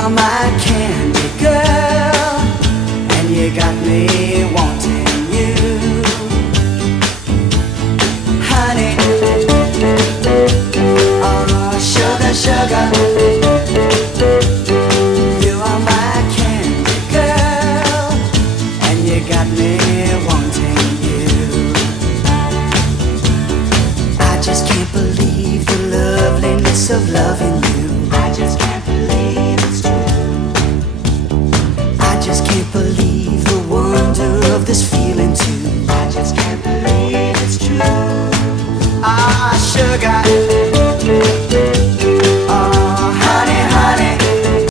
are my candy girl, and you got me wanting you. Honey, oh sugar, sugar,